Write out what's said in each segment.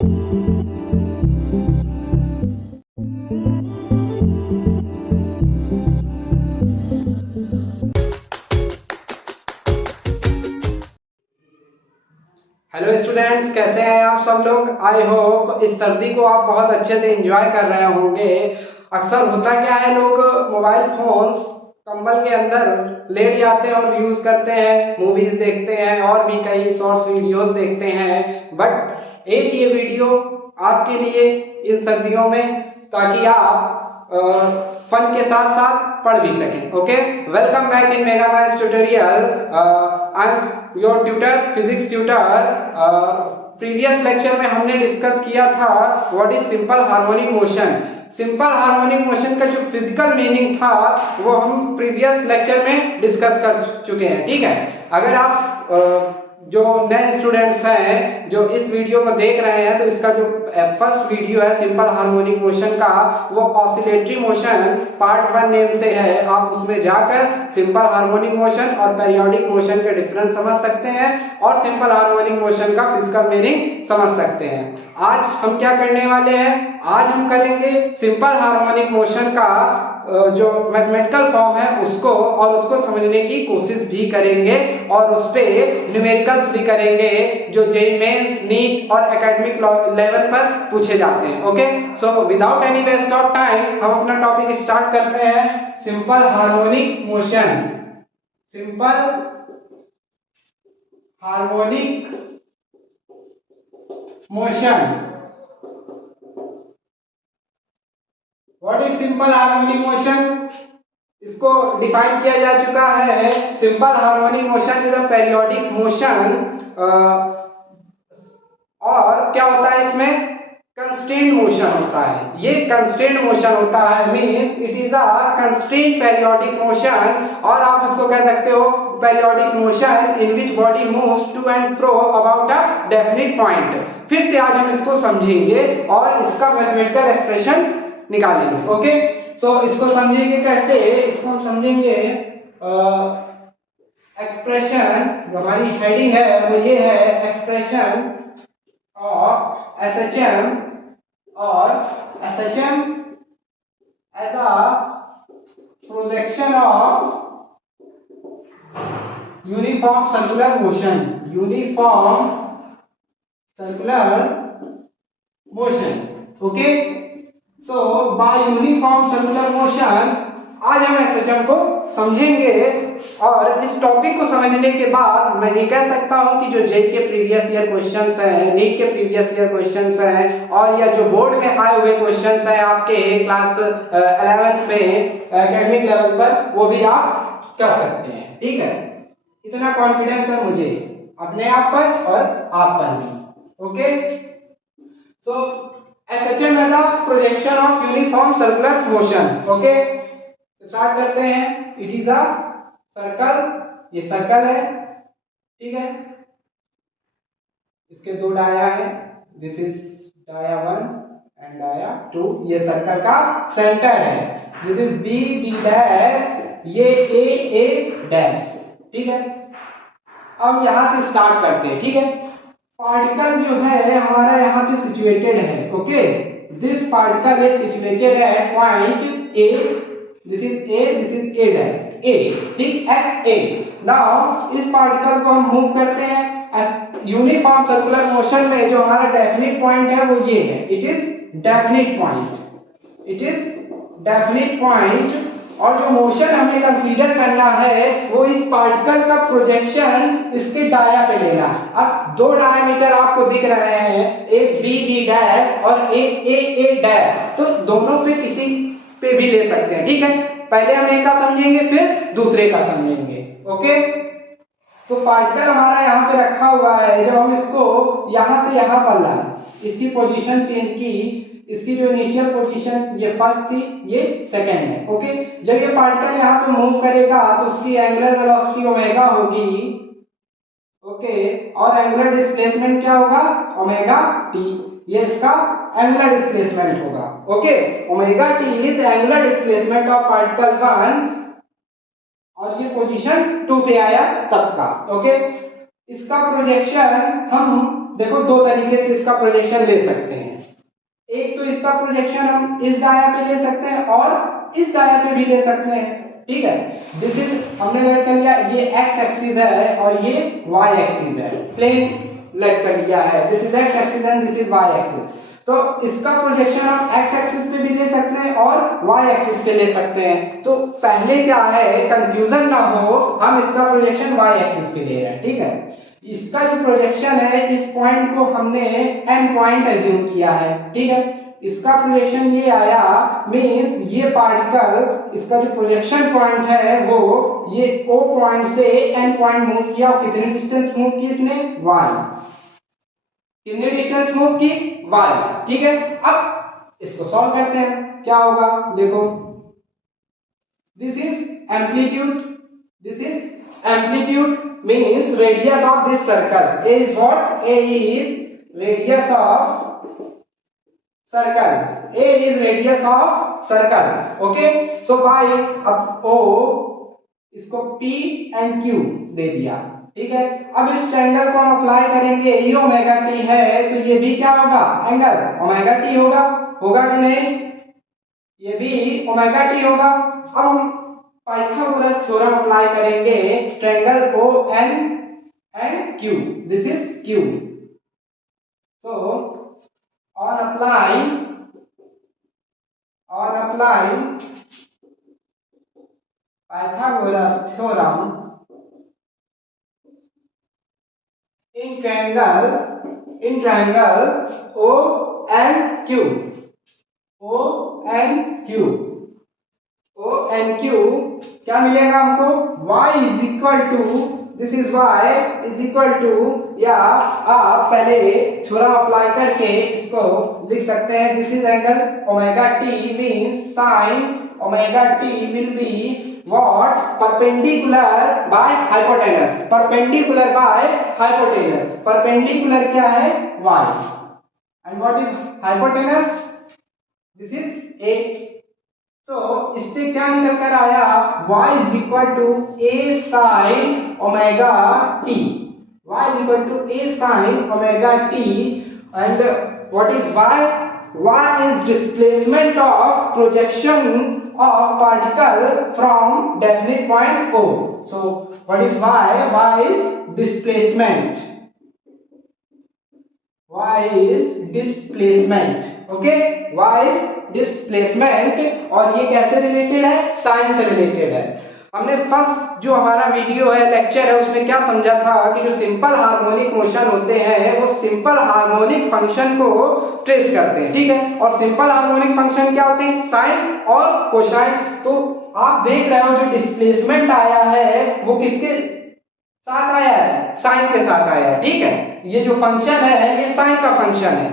Hello students, कैसे हैं आप सब लोग। आई होप इस सर्दी को आप बहुत अच्छे से एंजॉय कर रहे होंगे। अक्सर होता क्या है, लोग मोबाइल फोन्स कंबल के अंदर लेट जाते हैं और यूज करते हैं, मूवीज देखते हैं और भी कई शॉर्ट्स वीडियोस देखते हैं। बट एक ये वीडियो आपके लिए इन सर्दियों में, ताकि आप फन के साथ साथ पढ़ भी सकें। Okay, welcome back in mega maths tutorial. I am your tutor, physics tutor. Previous lecture में हमने डिस्कस किया था what is simple harmonic motion. Simple harmonic motion का जो फिजिकल मीनिंग था वो हम प्रीवियस लेक्चर में डिस्कस कर चुके हैं। ठीक है, अगर आप जो नए स्टूडेंट्स हैं जो इस वीडियो को देख रहे हैं, तो इसका जो फर्स्ट वीडियो है सिंपल हार्मोनिक मोशन का, वो ऑसिलेटरी मोशन पार्ट 1 नेम से है। आप उसमें जाकर सिंपल हार्मोनिक मोशन और पेरियोडिक मोशन के डिफरेंस समझ सकते हैं और सिंपल हार्मोनिक मोशन का फिजिकल मीनिंग समझ सकते हैं। आज हम क्या करने वाले हैं, आज हम करेंगे सिंपल हार्मोनिक मोशन का जो मैथमेटिकल फॉर्म है उसको, और उसको समझने की कोशिश भी करेंगे और उस पे न्यूमेरिकल्स भी करेंगे जो जेईई मेंस, नीट और एकेडमिक लेवल पर पूछे जाते हैं। Okay, so without any waste of time हम अपना टॉपिक स्टार्ट करते हैं। Simple harmonic motion. Simple harmonic motion. What is simple harmonic motion? इसको डिफाइन किया जा चुका है। Simple harmonic motion is a periodic motion. और क्या होता है इसमें? कंस्ट्रेंट मोशन होता है। ये कंस्ट्रेंट मोशन होता है, means it is a constraint periodic motion. और आप इसको कह सकते हो periodic motion in which body moves to and fro about a definite point. फिर से आज हम इसको समझेंगे और इसका मैथमेटिकल एक्सप्रेशन निकालेंगे। ओके, सो इसको समझेंगे कैसे? इसको हम समझेंगे एक्सप्रेशन। जो हमारी हेडिंग है वो ये है, एक्सप्रेशन ऑफ एसएचएम और SHM as a projection of uniform circular motion. Uniform circular motion. Okay, so by uniform circular motion आज हम एसएचएम को समझेंगे। और इस टॉपिक को समझने के बाद मैं ये कह सकता हूं कि जो जेईई के प्रीवियस ईयर क्वेश्चंस हैं, नीट के प्रीवियस ईयर क्वेश्चंस हैं, और या जो बोर्ड में आए हुए क्वेश्चंस हैं आपके क्लास 11th में एकेडमिक लेवल पर, वो भी आप कर सकते हैं। ठीक है, इतना कॉन्फिडेंस है मुझे अपने आप पर और आप पर भी। ओके, सो एसएचएम है the projection of uniform circular motion. Okay, start करते हैं। It is a circle. ये सर्कल है, ठीक है। इसके दो डाया है, this is dia 1 and dia 2। ये सर्कल का सेंटर है। This is B, B dash, ये ए डैश। ठीक है, अब यहां से स्टार्ट करते हैं। ठीक है, पार्टिकल जो है हमारा यहाँ पे सिचुएटेड है। Okay, this particle is situated at point A. This is A, this is A dash, A. ठीक, एट ए। नाउ इस पार्टिकल को हम मूव करते हैं यूनिफॉर्म सर्कुलर मोशन में। जो हमारा डेफिनिट पॉइंट है वो ये है, it is definite point. It is definite point. और जो मोशन हमें कंसीडर करना है वो इस पार्टिकल का प्रोजेक्शन इसके डाया पे लेना। अब दो डायमीटर आपको दिख रहे हैं, एक बी, बी डैश और एक ए डैश, तो दोनों पे किसी पे भी ले सकते हैं। ठीक है, पहले हम एक का समझेंगे फिर दूसरे का समझेंगे। ओके, तो पार्टिकल हमारा यहाँ पे रखा हुआ है। जब हम इसको यहाँ से यहाँ पर लाए, इसकी पोजीशन चेंज की, इसकी जो इनिशियल पोजीशन ये फर्स्ट थी, ये सेकंड है। ओके, जब ये पार्टिकल यहाँ पे मूव करेगा तो उसकी एंगुलर वेलोसिटी ओमेगा होगी। ओके, और एंगुलर डिस्प्लेसमेंट क्या होगा? Omega T. ये इसका एंगुलर डिस्प्लेसमेंट होगा। Okay, omega T is angular displacement of particle 1, और ये पोजीशन 2 पे आया तब का। ओके, इसका प्रोजेक्शन हम देखो दो तरीके से इसका प्रोजेक्शन ले सकते हैं। एक तो इसका प्रोजेक्शन हम इस डाया पे ले सकते हैं और इस डाया पे भी ले सकते हैं। ठीक है, दिस इज हमने लेट कर लिया, ये एक्स एक्सिस है और ये वाई एक्सिस है, प्लेन लेट कर लिया है। This is X axis and this is Y axis. तो इसका प्रोजेक्शन हम एक्स एक्सिस पे भी ले सकते हैं और वाई एक्सिस पे ले सकते हैं। तो पहले क्या है, कंफ्यूजन ना हो, हम इसका प्रोजेक्शन वाई एक्सिस पे ले रहे हैं। ठीक है, इसका जो प्रोजेक्शन है, इस पॉइंट को हमने एम पॉइंट एज्यूम किया है। ठीक है, इसका प्रोजेक्शन ये आया, मींस ये पार्टिकल, इसका जो प्रोजेक्शन पॉइंट है वो ये ओ पॉइंट से एन पॉइंट मूव किया। और कितनी डिस्टेंस मूव की इसने, वाई। कितनी डिस्टेंस मूव की, वाई। ठीक है, अब इसको सॉल्व करते हैं, क्या होगा देखो, this is amplitude, this is amplitude means radius of this circle. A is what? A is radius of circle. A is radius of circle. Okay, so by अब O इसको P and Q दे दिया। ठीक है, अब इस triangle को हम apply करेंगे, ये ओमेगा टी है तो ये भी क्या होगा, एंगल ओमेगा टी होगा, होगा कि नहीं, ये भी ओमेगा टी होगा। अब हम पाइथागोरस थ्योरम अप्लाई करेंगे, ट्रायंगल को N and Q, this is Q. So on applying Pythagoras theorem in triangle O and Q, O and Q, O and Q क्या मिलेगा हमको, y is equal to, this is y is equal to, या आप पहले theorem apply करके इसको लिख सकते हैं, this is angle omega T means sign omega T will be what, perpendicular by hypotenuse, perpendicular by hypotenuse, perpendicular क्या है, y, and what is hypotenuse, this is a। so इससे क्या निकल कर आया, y is equal to a sin omega t, y is equal to a sin omega t, and what is y, y is displacement of projection of particle from definite point O. So what is y, y is displacement, y is displacement, okay, y is displacement। और ये कैसे related है, sign से related है। हमने first जो हमारा video है, लेक्चर है, उसमें क्या समझा था कि जो सिंपल हार्मोनिक मोशन होते हैं वो सिंपल हार्मोनिक फंक्शन को ट्रेस करते हैं। ठीक है, और सिंपल हार्मोनिक फंक्शन क्या होते हैं, साइन और कोसाइन। तो आप देख रहे हो जो डिस्प्लेसमेंट आया है वो किसके साथ आया है, साइन के साथ आया है। ठीक है, ये जो फंक्शन है ये साइन का फंक्शन है।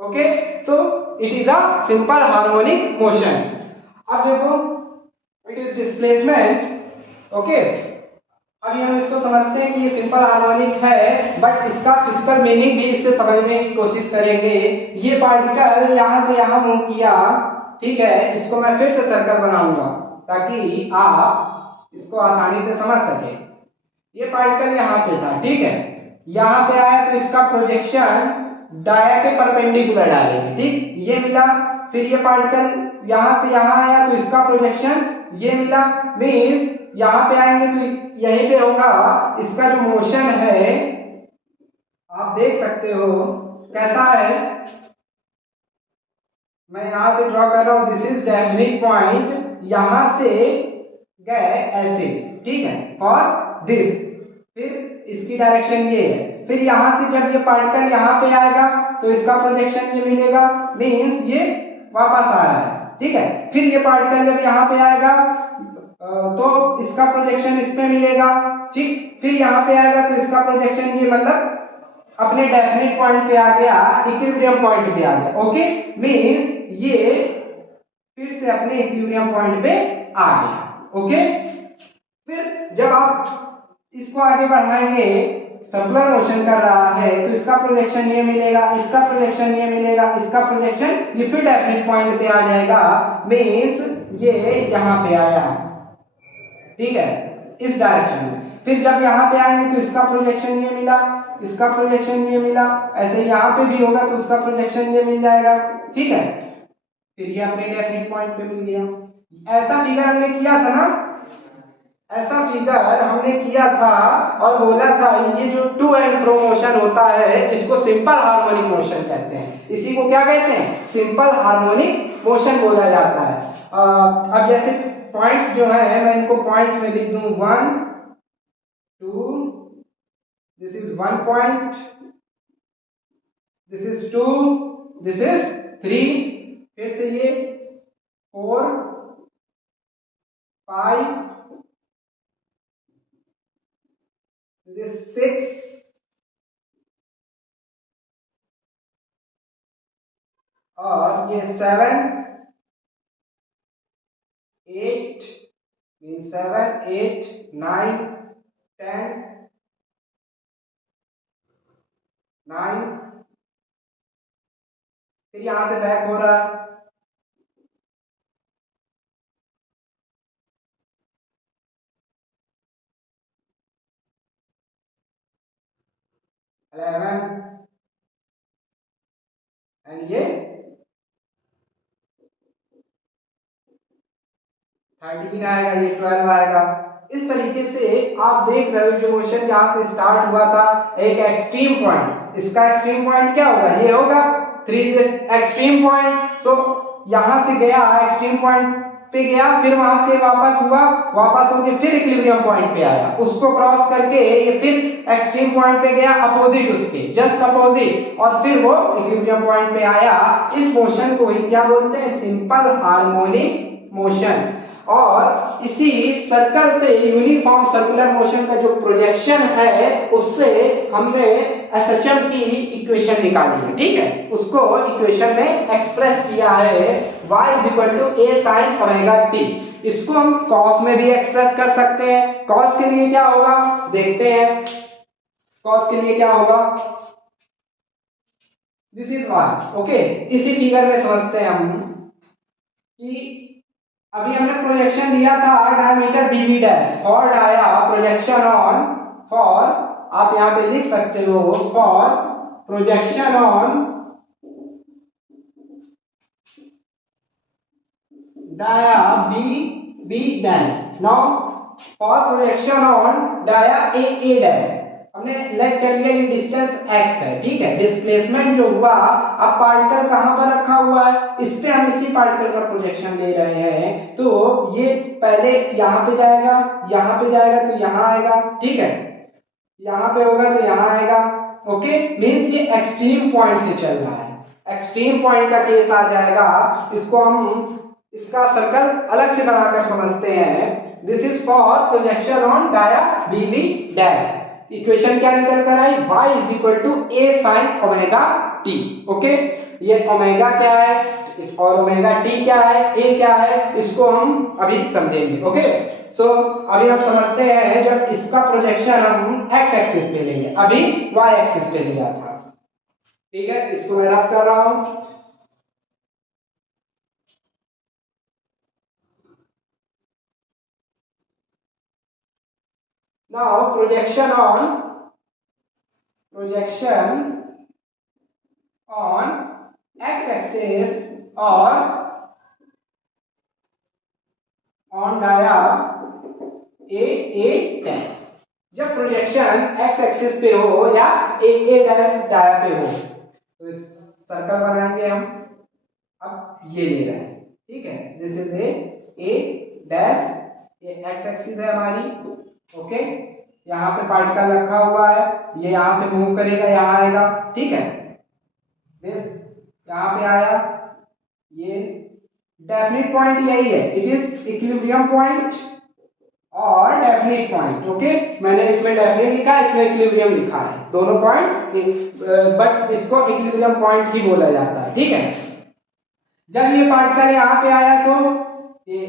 Okay, so it is a simple harmonic motion. अब देखो इट इज डिस्प्लेसमेंट। ओके, अभी हम इसको समझते हैं कि ये सिंपल हार्मोनिक है, बट इसका फिजिकल मीनिंग भी इससे समझने की कोशिश करेंगे। ये पार्टिकल यहां से यहां मूव किया, ठीक है, इसको मैं फिर से सर्कल बनाऊंगा ताकि आप इसको आसानी से समझ सके। ये पार्टिकल यहाँ पे था, ठीक है, यहाँ पे आया तो इसका प्रोजेक्शन डाया के परपेंडिकुलर डालेंगे। ठीक, ये मिला, फिर ये पार्टिकल यहाँ से यहाँ आया तो इसका प्रोजेक्शन ये मिला, मींस यहाँ पे आएंगे तो यहीं पे होगा। इसका जो मोशन है आप देख सकते हो कैसा है, मैं यहाँ से ड्रॉ कर रहा हूँ, दिस इज डेफिनिट पॉइंट, यहाँ से गए ऐसे, ठीक है, फॉर दिस, फिर इसकी डायरेक्शन ये है, फिर यहाँ से जब ये पार्टिकल यहाँ पे आएगा तो इसका प्रोजेक्शन ये मिलेगा, मींस ये वापस आ रहा है। ठीक है, फिर ये पार्टिकल जब यहाँ पे आएगा तो इसका प्रोजेक्शन इस पे मिलेगा। ठीक, फिर यहाँ पे आएगा तो इसका प्रोजेक्शन ये मतलब अपने डेफिनिट पॉइंट पे आ गया, इक्विलिब्रियम पॉइंट पे आ गया। ओके, मींस ये फिर से अपने इक्विलिब्रियम पॉइंट पे आ गया। ओके, फिर जब आप इसको आगे बढ़ाएंगे, सर्कुलर मोशन कर रहा है तो इसका प्रोजेक्शन ये मिलेगा, इसका प्रोजेक्शन ये मिलेगा, इसका प्रोजेक्शन ये फिर डेफिनिट पॉइंट पे आ जाएगा, मींस ये यहाँ पे आया, ठीक है, इस डायरेक्शन में। फिर जब यहाँ पे आएंगे तो इसका प्रोजेक्शन ये मिला, इसका प्रोजेक्शन ये मिला, ऐसे यहाँ पे भी होगा तो उसका प्रोजेक्शन ये मिल जाएगा, ठीक है। फिर ये अपने डेफिनेट पॉइंट पे मिल गया। ऐसा फिगर हमने किया था ना, ऐसा फिगर हमने किया था और बोला था ये जो टू एंड फ्रो मोशन होता है इसको सिंपल हार्मोनिक मोशन कहते हैं। इसी को क्या कहते हैं? सिंपल हार्मोनिक मोशन बोला जाता है। अब जैसे पॉइंट्स जो है मैं इनको पॉइंट्स में लिख दूं, 1 2, this is 1 point, this is 2, this is 3, फिर से ये 4 5, this 6, और ये 7 8, मीन 7 8 9 10 9, फिर यहां से बैक हो रहा है, 11 एंड ये 13 आएगा, ये 12 आएगा। इस तरीके से आप देख रहे हो जो मोशन यहाँ से स्टार्ट हुआ था एक एक्सट्रीम पॉइंट, इसका एक्सट्रीम पॉइंट क्या होगा? ये होगा 3 एक्सट्रीम पॉइंट। तो यहाँ से गया एक्सट्रीम पॉइंट पे गया, फिर वहां से वापस हुआ, वापस होके फिर इक्विलिब्रियम पॉइंट पे आया, उसको क्रॉस करके ये फिर एक्सट्रीम पॉइंट पे गया, अपोजिट उसके जस्ट अपोजिट, और फिर वो इक्विलिब्रियम पॉइंट पे आया। इस मोशन को ही क्या बोलते हैं? Simple harmonic motion. और इसी सर्कल से यूनिफॉर्म सर्कुलर मोशन का जो प्रोजेक्शन है उससे हमने एसएचएम की इक्वेशन निकाली है, ठीक है। उसको इक्वेशन में एक्सप्रेस किया है y a sin omega t। इसको हम कॉस में भी एक्सप्रेस कर सकते हैं। कॉस के लिए क्या होगा देखते हैं, कॉस के लिए क्या होगा, दिस इज y, ओके। इसी फिगर में समझते हैं हम कि अभी हमने प्रोजेक्शन लिया था diameter BB dash for dia projection on, for आप यहां पे लिख सकते हो for projection on dia B dash, now for projection on dia A dash हमने लेट कर लिया ये डिस्टेंस x है, ठीक है। डिस्प्लेसमेंट जो हुआ, अब पार्टिकल कहां पर रखा हुआ है, इस पे हम इसी पार्टिकल का प्रोजेक्शन ले रहे हैं, तो ये पहले यहां पे जाएगा, यहां पे जाएगा तो यहां आएगा, ठीक है, यहां पे होगा तो यहां आएगा, ओके। मींस ये एक्सट्रीम पॉइंट से चल रहा है, एक्सट्रीम पॉइंट का केस आ जाएगा। इसको हम इसका सर्कल अलग से बनाकर समझते हैं। This is for projection on dia BB dash. Equation क्या निकल कर आई, y is equal to a sin omega t, okay. ये ओमेगा क्या है और ओमेगा t क्या है, a क्या है, इसको हम अभी समझेंगे, ओके। सो अभी हम समझते हैं जब इसका प्रोजेक्शन हम x एक्सिस पे लेंगे, अभी y एक्सिस पे लिया था, ठीक है। इसको मैं रफ कर रहा हूं। Now projection on x-axis or on dia a dash। जब प्रोजेक्शन x एक्सिस पे हो या a डैश डाया पे हो तो इस सर्कल बनाएंगे हम। अब ये ले रहे हैं, ठीक है, दिस इज a डैश, ये x एक्सिस है हमारी, ओके। यहाँ पे पार्टिकल रखा हुआ है, ये यहाँ से मूव करेगा, यहाँ आएगा, ठीक है। दिस यहाँ पे आया, ये डेफिनिट पॉइंट यही है, इट इज इक्विलिब्रियम पॉइंट और डेफिनिट पॉइंट, ओके। मैंने इसमें डेफिनिट लिखा है, इसमें इक्विलिब्रियम लिखा है, दोनों पॉइंट, बट इसको इक्विलिब्रियम पॉइंट ही बोला जाता है, ठीक है। जब ये पार्टिकल यहाँ पे आया तो ये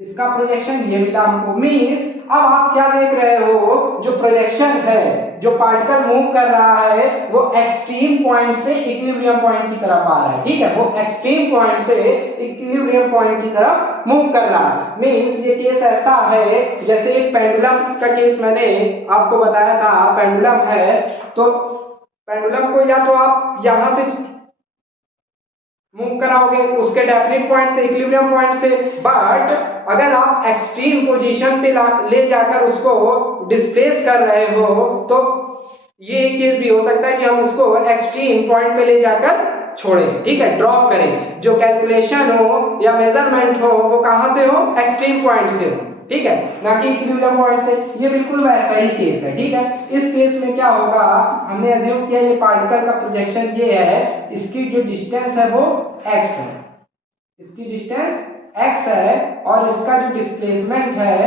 इसका प्रोजेक्शन ये मिला हमको। मींस अब आप क्या देख रहे हो, जो प्रोजेक्शन है जो पार्टिकल मूव कर रहा है वो एक्सट्रीम पॉइंट से इक्विलिब्रियम पॉइंट की तरफ आ रहा है, ठीक है, वो एक्सट्रीम पॉइंट से इक्विलिब्रियम पॉइंट की तरफ मूव कर रहा है। मींस ये केस ऐसा है जैसे एक पेंडुलम का केस मैंने आपको बताया था, पेंडुलम है तो पेंडुलम को या तो आप यहां से मूव कराओगे उसके डेफिनिट पॉइंट से, इक्विलिब्रियम पॉइंट से, बट अगर आप एक्सट्रीम पोजीशन पे ले जाकर उसको डिस्प्लेस कर रहे हो तो ये केस भी हो सकता है कि हम उसको एक्सट्रीम पॉइंट पे ले जाकर छोड़ें, ठीक है, ड्रॉप करें, जो कैलकुलेशन हो या मेजरमेंट हो वो कहां से हो, एक्सट्रीम पॉइंट से हो, ठीक है, ना कि इक्विलिब्रियम पॉइंट से। ये बिल्कुल वैसा ही केस है, ठीक है। इस केस में क्या होगा, हमने अज्यूम किया ये पार्टिकल का प्रोजेक्शन ये है, इसकी जो डिस्टेंस है वो x है, इसकी डिस्टेंस x है और इसका जो डिस्प्लेसमेंट है,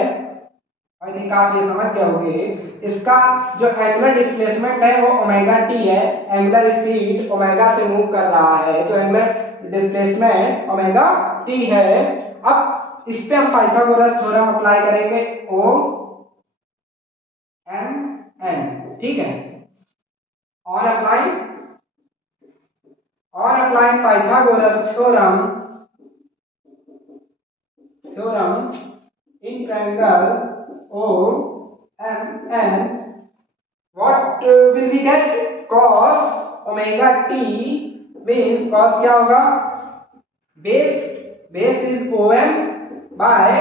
आई थिंक आप ये समझ गए होंगे, इसका जो एंगुलर डिस्प्लेसमेंट है वो ओमेगा टी है, एंगुलर स्पीड ओमेगा से मूव कर रहा है, तो एंगुलर डिस्प्लेसमेंट ओमेगा टी है। अब इस पे हम पाइथागोरस थ्योरम अप्लाई करेंगे, ओ एम एन, ठीक है, और apply Pythagoras theorem in triangle OMN, what will we get, cos omega t means cos क्या होगा, base is OM by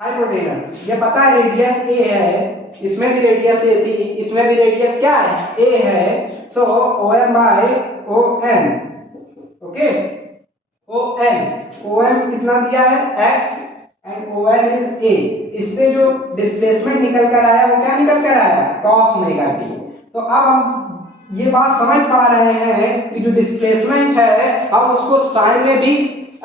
hypotenuse. ये पता है रेडियस a है, इसमें भी रेडियस a थी, इसमें भी रेडियस क्या है, a है, so OM by ON, okay, OM कितना दिया है x and ON is a, इससे जो डिस्प्लेसमेंट निकल कर आया वो क्या निकल कर आया, cos ओमेगा t। तो अब हम ये बात समझ पा रहे हैं कि जो डिस्प्लेसमेंट है हम उसको साइन में भी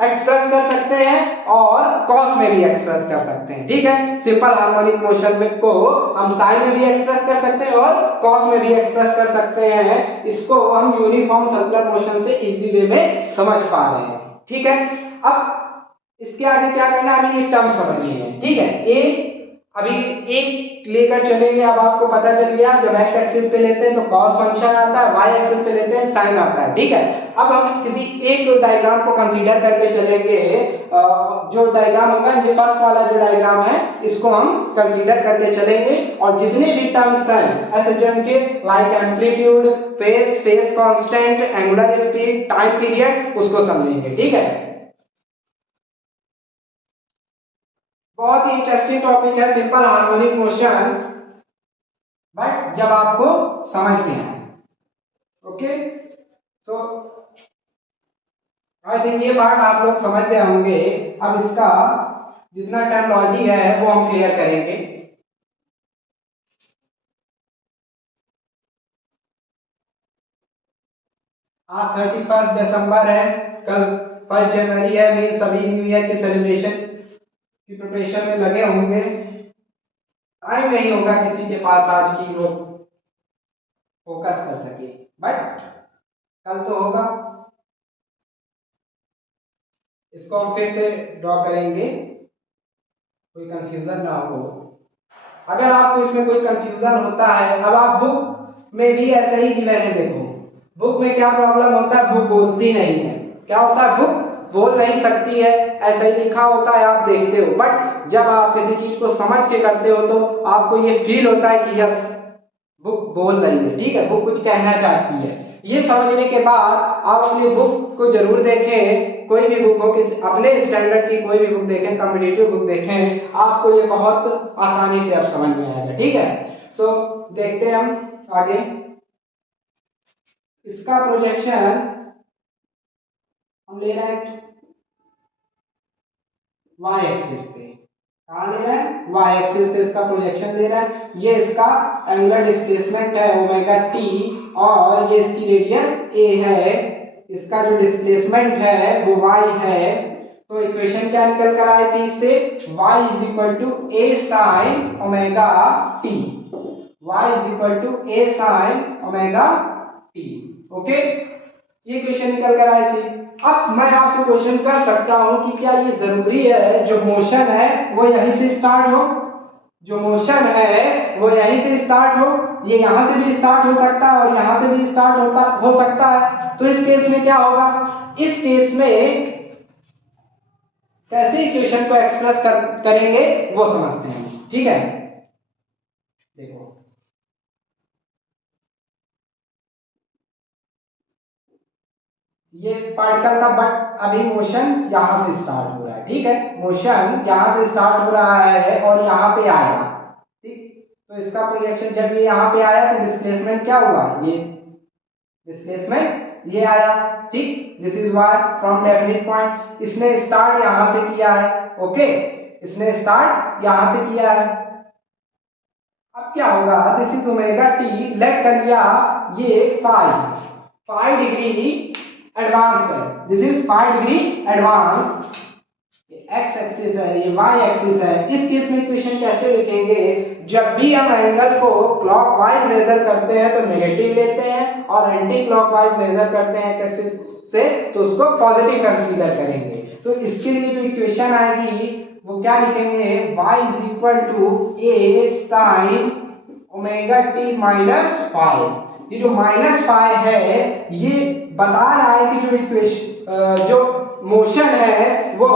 एक्सप्रेस कर सकते हैं और cos में भी एक्सप्रेस कर सकते हैं, ठीक है। सिंपल हार्मोनिक मोशन में को हम साइन में भी एक्सप्रेस कर सकते हैं और cos में भी एक्सप्रेस कर सकते हैं। इसको हम यूनिफॉर्म सर्कुलर मोशन से इजी वे में समझ पा रहे हैं, ठीक है। अब इसके आगे क्या करना है, हमें ये टर्म समझनी है, ठीक है। ए अभी एक लेकर चलेंगे, अब आपको पता चल गया जब एक्स एक्सिस पे लेते हैं तो कॉस फंक्शन आता है, वाई एक्सिस पे लेते हैं साइन आता है, ठीक है। अब हम किसी एक डायग्राम को कंसीडर करके चलेंगे, जो डायग्राम होगा ये फर्स्ट वाला जो डायग्राम है इसको हम कंसीडर करके चलेंगे और जितने भी टर्म्स हैं एसएचएम के like amplitude, face constant, angular speed, time period उसको समझेंगे, ठीक है। बहुत ही इंटरेस्टिंग टॉपिक है सिंपल हार्मोनिक मोशन, बट जब आपको समझ में आए, ओके। सो आई थिंक ये पार्ट आप लोग समझ गए होंगे। अब इसका जितना टर्मिनोलॉजी है वो हम क्लियर करेंगे। आज 31 दिसंबर है, कल 1 जनवरी है, मीन सभी न्यू ईयर के सेलिब्रेशन की प्रिपरेशन में लगे होंगे। टाइम नहीं होगा किसी के पास आज की वो फोकस कर सके, बट कल तो होगा। इसको हम फिर से ड्रॉ करेंगे, कोई कंफ्यूजन ना हो। अगर आपको इसमें कोई कंफ्यूजन होता है, अब आप बुक में भी ऐसा ही गिवन है, देखो बुक में क्या प्रॉब्लम होता है, बुक बोलती नहीं है। क्या होता है, बुक बोल नहीं सकती है, ऐसा ही लिखा होता है, आप देखते हो, बट जब आप किसी चीज को समझ के करते हो तो आपको ये फील होता है कि यस बुक बोल रही है, ठीक है, बुक कुछ कहना चाहती है। ये समझने के बाद आप अपनी बुक को जरूर देखें, कोई भी बुक हो, किसी अपने स्टैंडर्ड की कोई भी बुक देखें, कॉम्पिटिटिव बुक देखें, आपको ये बहुत आसानी से अब समझ में आएगा, ठीक है। सो देखते हैं हम आगे। इसका प्रोजेक्शन हम ले रहे हैं y एक्सिस पे, कहाँ ले रहे हैं, y एक्सिस पे इसका प्रोजेक्शन ले रहे हैं। ये इसका एंगुलर डिस्प्लेसमेंट है ओमेगा t और ये इसकी रेडियस a है, इसका जो डिस्प्लेसमेंट है वो y है। तो इक्वेशन क्या निकल कर आई थी इससे, y is equal to a sine omega t, y is equal to a sine omega t, okay, ये क्वेश्चन निकल कर आई थी। अब मैं आपसे क्वेश्चन कर सकता हूं कि क्या ये जरूरी है जो मोशन है वो यहीं से स्टार्ट हो, जो मोशन है वो यहीं से स्टार्ट हो, ये यहाँ से भी स्टार्ट हो सकता है और यहाँ से भी स्टार्ट हो सकता है। तो इस केस में क्या होगा, इस केस में कैसे इक्वेशन को एक्सप्रेस करेंगे वो समझते हैं। ठीक है, देखो ये पार्टिकल का बट अभी मोशन यहां से स्टार्ट हो रहा है। ठीक है, मोशन यहां से स्टार्ट हो रहा है और यहां पे आया। ठीक, तो इसका प्रोजेक्शन जब ये यहां पे आया तो डिस्प्लेसमेंट क्या हुआ, ये डिस्प्लेसमेंट ये आया। ठीक, this is Y from definite point, इसने स्टार्ट यहां से किया है। ओके, इसने स्टार्ट यहां से किया है। अब क्या होगा, this is omega T, let कर लिया ये 5 डिग्री एडवांस है, दिस इज 5 डिग्री एडवांस। ये एक्स एक्सिस है, ये वाई एक्सिस है। इस केस में इक्वेशन कैसे लिखेंगे, जब भी हम एंगल को क्लॉकवाइज मेजर करते हैं तो नेगेटिव लेते हैं और एंटी क्लॉकवाइज मेजर करते हैं एक्स एक्सिस से तो उसको पॉजिटिव कंसीडर करेंगे। तो इसके लिए जो इक्वेशन आएगी वो क्या लिखेंगे, y is equal to A sine omega T minus five. ये जो माइनस फाइव है ये बता रहा है कि जो इक्वेशन जो मोशन है वो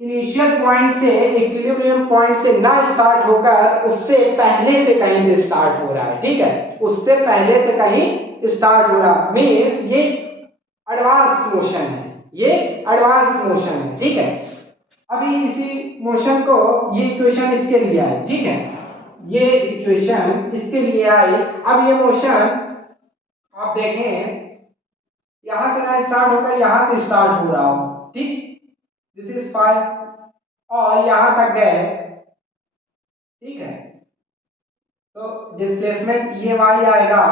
इनिशियल पॉइंट से इक्विलिब्रियम पॉइंट से ना स्टार्ट होकर उससे पहले से कहीं से स्टार्ट हो रहा है। ठीक है, उससे पहले से कहीं स्टार्ट हो रहा मीन्स ये एडवांस मोशन है, ये एडवांस मोशन है। ठीक है, अभी इसी मोशन को ये इक्वेशन इसके लिए आई। ठीक है, ये इक्वेशन इसके लिए आई। अब ये मोशन आप देखें यहां से ना स्टार्ट होकर यहां से स्टार्ट हो रहा हो। ठीक, दिस इज 5 और यहां तक गए। ठीक है, तो डिस्प्लेसमेंट ये वाई आएगा,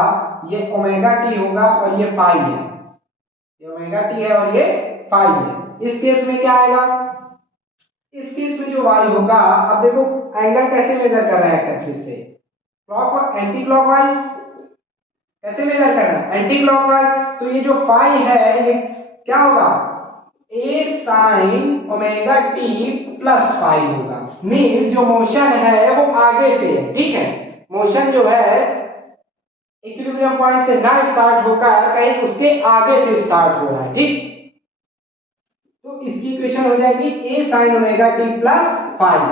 ये ओमेगा टी होगा और ये 5 है, ये ओमेगा टी है और ये 5 है। इस केस में क्या आएगा, इस केस में जो वाई होगा, अब देखो एंगल कैसे मेजर कर रहा है एक्स एक्सिस से, क्लॉक एंटी क्लॉकवाइज कैसे मेजर कर रहा है, एंटी क्लॉकवाइज। तो ये जो 5 है ये क्या होगा, ए साइन ओमेगा टी प्लस 5 होगा। मीन्स जो मोशन है वो आगे से है। ठीक है, मोशन जो है इक्विलिब्रियम पॉइंट से ना स्टार्ट होकर कहीं उसके आगे से स्टार्ट हो रहा है। ठीक, तो इसकी इक्वेशन हो जाएगी ए साइन ओमेगा टी प्लस 5।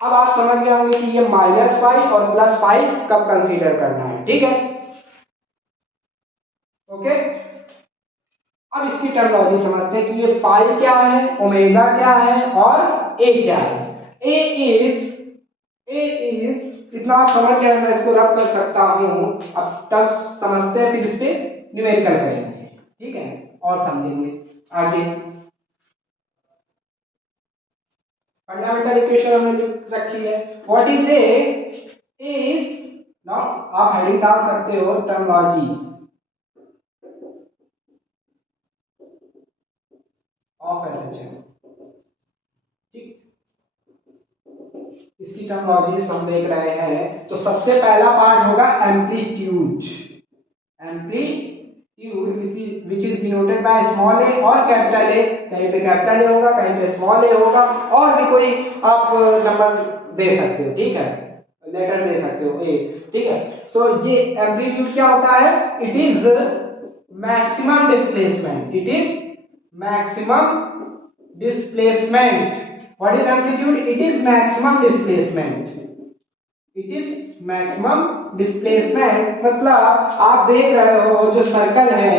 अब आप समझ गए होंगे कि ये -5 और +5 कब कंसीडर करना है। ठीक है, ओके। अब इसकी टर्मिनोलॉजी समझते हैं कि ये फाई क्या है, ओमेगा क्या है और ए क्या है। ए इज इतना आप समझ गए, मैं इसको रफ कर सकता हूं। अब टर्म्स समझते हैं फिर इस पे न्यूमेरिकल करेंगे। ठीक है, और समझेंगे आगे। फंडामेंटल इक्वेशन हमने रखी है, what is a is, now आप हेडिंग डाल सकते हो टर्मिनोलॉजी ऑफ एसएचएम। ठीक, इसकी टर्मिनोलॉजी हम देख रहे हैं। तो सबसे पहला पार्ट होगा amplitude, amplitude which is denoted by small A और कैपिटल ए। कहीं पे कैपिटल ए होगा, कहीं पे स्मॉल ए होगा, और भी कोई आप नंबर दे सकते हो। ठीक है, लेटर दे सकते हो ए। ठीक है, तो ये एम्पलीट्यूड क्या होता है, it is maximum displacement, it is maximum displacement. What is amplitude? It is maximum displacement, it is maximum displacement। मतलब आप देख रहे हो जो सर्कल है,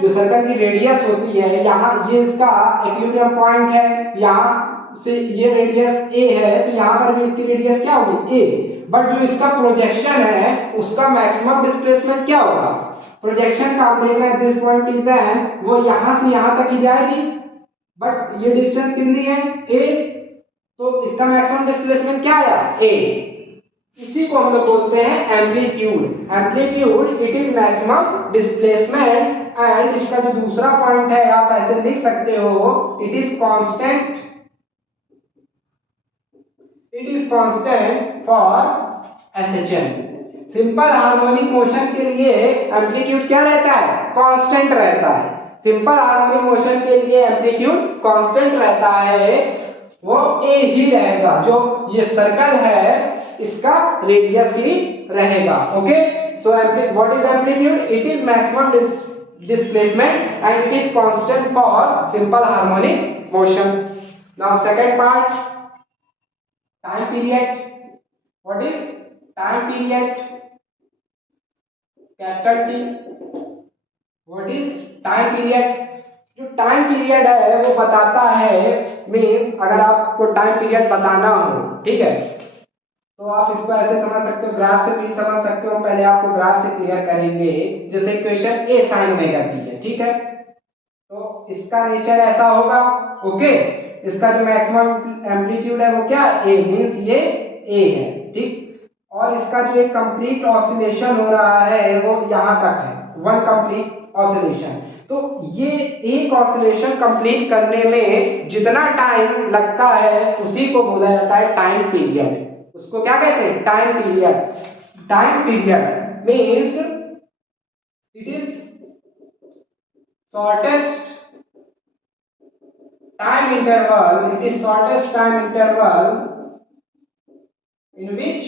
जो सर्कल की रेडियस होती है, यहाँ ये इसका इक्विलिब्रियम पॉइंट है, यहाँ से ये रेडियस a है तो यहाँ पर भी इसकी रेडियस क्या होगी a। बट जो इसका प्रोजेक्शन है उसका मैक्सिमम डिस्प्लेसमेंट क्या होगा, प्रोजेक्शन का आप देख रहे हैं दिस पॉइंट इज एन, वो यहां से यहां तक ही जाएगी, बट ये डिस्टेंस कितनी है a, तो इसका मैक्सिमम डिस्प्लेसमेंट क्या आया a। इसी को हम लोग बोलते हैं amplitude. Amplitude it is maximum displacement and इसका जो दूसरा पॉइंट है आप ऐसे लिख सकते हो, it is constant, it is constant for SHM. Simple harmonic motion के लिए एम्पलीट्यूड क्या रहता है, कांस्टेंट रहता है। सिंपल हार्मोनिक मोशन के लिए एम्पलीट्यूड कांस्टेंट रहता है वो a ही रहेगा, जो ये सर्कल है इसका रेडियस ही रहेगा। Okay, so what is amplitude? It is maximum displacement and it is constant for simple harmonic motion. Now second part, time period. What is time period? Capital T. What is time period? जो time period है वो बताता है, means अगर आपको time period बताना हो, ठीक है, तो आप इसको ऐसे समझ सकते हो, ग्राफ से भी समझ सकते हो। पहले आपको ग्राफ से क्लियर करेंगे, जैसे equation a sin omega t है, ठीक है, तो इसका नेचर ऐसा होगा। ओके, इसका जो मैक्सिमम एम्पलीट्यूड है वो क्या? a, मीन्स ये a है, ठीक, और इसका जो एक कंप्लीट ऑसिलेशन हो रहा है वो यहाँ तक है, वन कंप्लीट ऑसिलेशन। तो ये एक ऑसिलेशन कंप्लीट करने में जितना टाइम लगता है उसी को बोला जाता है टाइम पीरियड। उसको क्या कहते हैं? Time period. Time period means it is shortest time interval, it is shortest time interval in which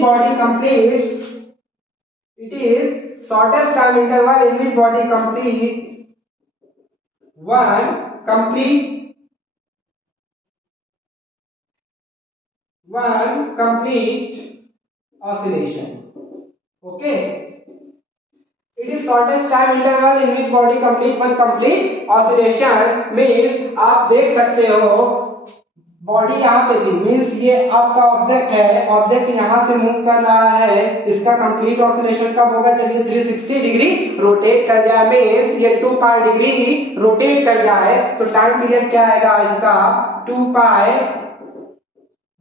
body completes, it is shortest time interval in which body complete one complete oscillation. Okay, it is shortest time interval in which body complete one complete oscillation means आप देख सकते हो body यहाँ पे थी, means ये आपका object है, ऑब्जेक्ट यहाँ से मूव कर रहा है, इसका कंप्लीट ऑसिलेशन कब होगा? जब ये 360 डिग्री रोटेट कर जाए, मीन्स ये 2 पाई डिग्री रोटेट कर जाए, तो टाइम पीरियड क्या आएगा इसका? 2 pi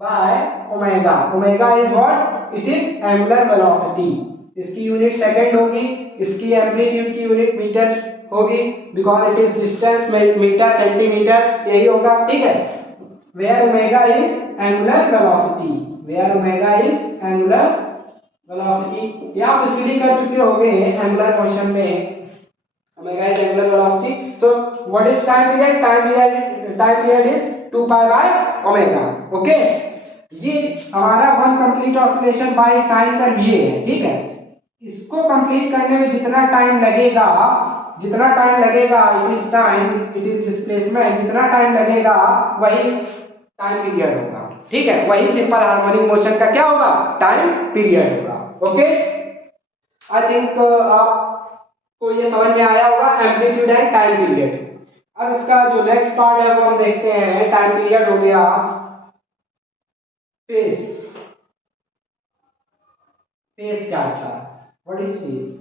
by omega. Omega is what? It is angular velocity. इसकी यूनिट सेकंड होगी, इसकी एम्पलीट्यूड की यूनिट मीटर होगी, because it is distance metre centimetre, यही होगा, ठीक है। Where omega is angular velocity, where omega is angular velocity, ये आप स्टडी कर चुके होंगे एंगुलर मोशन में, omega is angular velocity. So what is time period? Time period is 2 pi by omega. Okay, ये हमारा one complete oscillation by sine curve ये है, ठीक है। इसको कंप्लीट करने में जितना टाइम लगेगा, it is time, it is displacement, जितना टाइम लगेगा वही टाइम पीरियड होगा, ठीक है, वही सिंपल हार्मोनिक मोशन का क्या होगा? टाइम पीरियड होगा। ओके, आई थिंक आपको ये समझ में आया होगा, एम्पलीट्यूड एंड टाइम पीरियड। अब इसका जो नेक्स्ट पार्ट है वो हम देखते हैं। टाइम पीरियड हो गया, फेज। फेज क्या था? What is phase?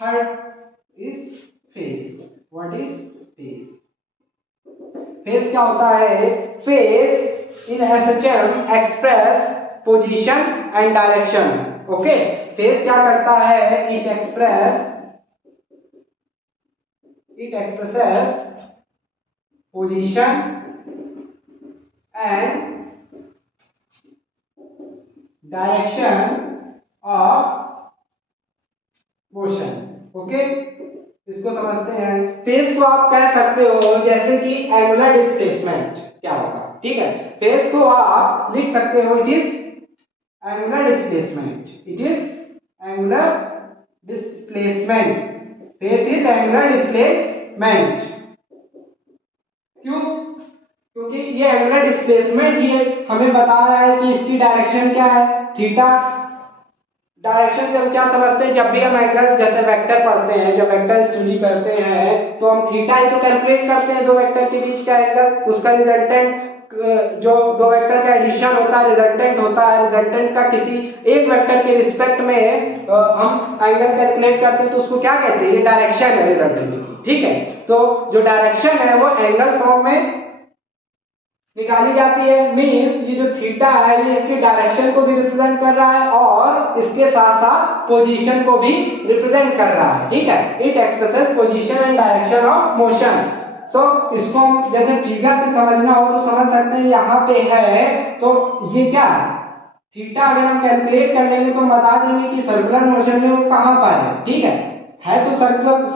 Third is phase. What is phase? Phase क्या होता है? Phase in SHM express position and direction. Okay? Phase क्या करता है? It expresses position and direction of motion. Okay, इसको समझते हैं। फेज को आप कह सकते हो जैसे कि एंगुलर डिस्प्लेसमेंट क्या होगा, ठीक है। फेज को आप लिख सकते हो, it is angular displacement, it is angular displacement, phase is angular displacement. क्यों? क्योंकि ये एंगुलर डिस्प्लेसमेंट ही हमें बता रहा है कि इसकी डायरेक्शन क्या है, थीटा। डायरेक्शन से हम क्या समझते हैं? जब भी हम एंगल जैसे वेक्टर पढ़ते हैं, जब वेक्टर स्टडी करते हैं तो हम थीटा ही तो कैलकुलेट करते हैं, दो वेक्टर के बीच का एंगल, उसका रिजल्टेंट, जो दो वेक्टर का एडिशन होता है रिजल्टेंट होता है, रिजल्टेंट का किसी एक वेक्टर के रिस्पेक्ट में हम एंगल कैलकुलेट करते हैं, तो उसको क्या कहते हैं? ये डायरेक्शन है रिजल्टेंट की, ठीक है। तो जो डायरेक्शन है वो एंगल फॉर्म में निकाली जाती है, मीन्स ये जो थीटा है ये इसकी डायरेक्शन को भी रिप्रेजेंट कर रहा है और इसके साथ साथ पोजीशन को भी रिप्रेजेंट कर रहा है, ठीक है। It expresses position and direction of motion. तो इसको हम जैसे फिगर से समझना हो तो समझ सकते हैं, यहाँ पे है तो ये क्या है थीटा, अगर हम कैलकुलेट कर लेंगे तो हम बता देंगे कि सर्कुलर मोशन में वो कहाँ पर है, ठीक है तो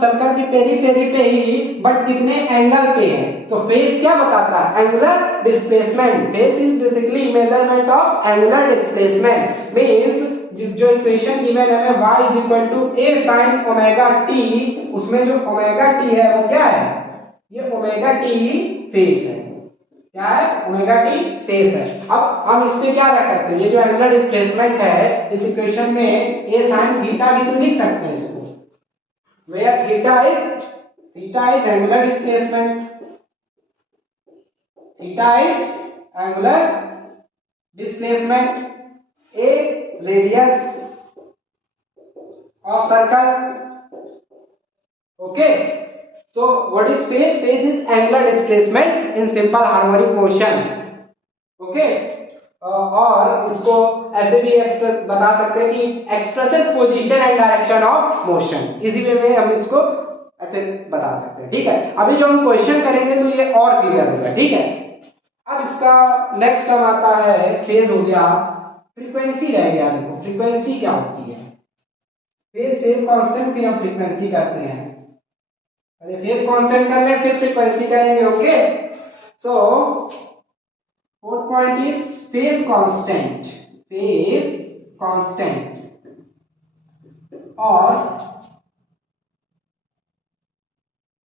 सर्कल की पेरीफेरी पे ही, बट कितने एंगल पे है। तो फेस क्या बताता है, angular displacement. Phase is basically measurement of angular displacement. Means जो इक्वेशन गिवन है y is equal to a sin omega t, उसमें जो ओमेगा t है वो क्या है, ये ओमेगा t ही फेस है। क्या है, ओमेगा t फेस है। अब हम इससे क्या रख सकते हैं, ये जो एंगुलर डिस्प्लेसमेंट है इस इक्वेशन में a sin थीटा भी तो लिख सकते हैं इसको, where theta is angular displacement, theta is angular displacement, a radius of circle. Okay, so what is phase? Phase is angular displacement in simple harmonic motion. Okay, और इसको ऐसे भी बता सकते हैं कि expresses position and direction of motion. इसी वे में हम इसको ऐसे बता सकते हैं, ठीक है। अभी जो हम क्वेश्चन करेंगे तो ये और क्लियर होगा, ठीक है। अब इसका नेक्स्ट टर्म आता है, फेज हो गया, फ्रीक्वेंसी रह गया। देखो फ्रीक्वेंसी क्या होती है, फेज कांस्टेंट, फिर हम फ्रीक्वेंसी करते हैं। पहले फेज कांस्टेंट कर लें फिर फ्रीक्वेंसी करेंगे। Okay, so fourth point is phase constant. Phase constant और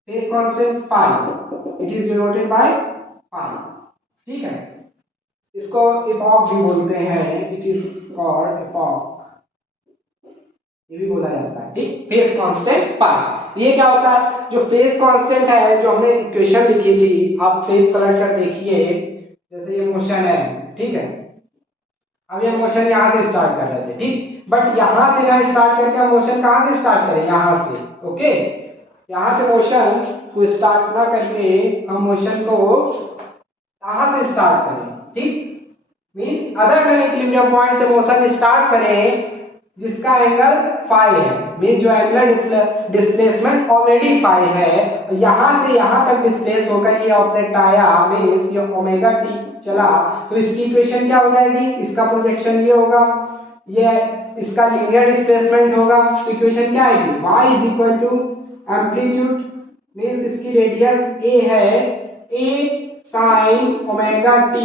phase constant phi, it is denoted by phi, ठीक है। इसको इपॉक भी बोलते हैं, इट इज कॉल्ड इपॉक, ये भी बोला जाता है, ठीक। फेज कांस्टेंट फाई, ये क्या होता है, जो फेज कांस्टेंट है, जो हमने इक्वेशन लिखी थी, आप फेज पलट कर देखिए, जैसे ये मोशन है, ठीक है। अब ये मोशन यहाँ से स्टार्ट कर रहे थे, ठीक, बट यहाँ से ना स्टार्ट करके हम मोशन कहाँ से स्टार्ट करें, यहाँ से। ओके, यहाँ से मोशन को स्टार्ट ना करके हम मोशन को कहाँ से स्टार्ट करें, ठीक, means other than equilibrium point से मोशन स्टार्ट करें जिसका एंगल फाई है, मींस जो एंगुलर डिस्प्लेसमेंट ऑलरेडी फाई है, यहाँ से यहाँ तक डिस्प्लेस होकर ये ऑब्जेक्ट आया, मींस ये ओमेगा टी चला, तो इसकी इक्वेशन क्या हो जाएगी, इसका प्रोजेक्शन ये होगा, ये इसका लीनियर डिस्प्लेसमेंट होगा, इक्वेशन क्या आएगी, y is equal to amplitude, means इसकी रेडियस a है, a sin ओमेगा t,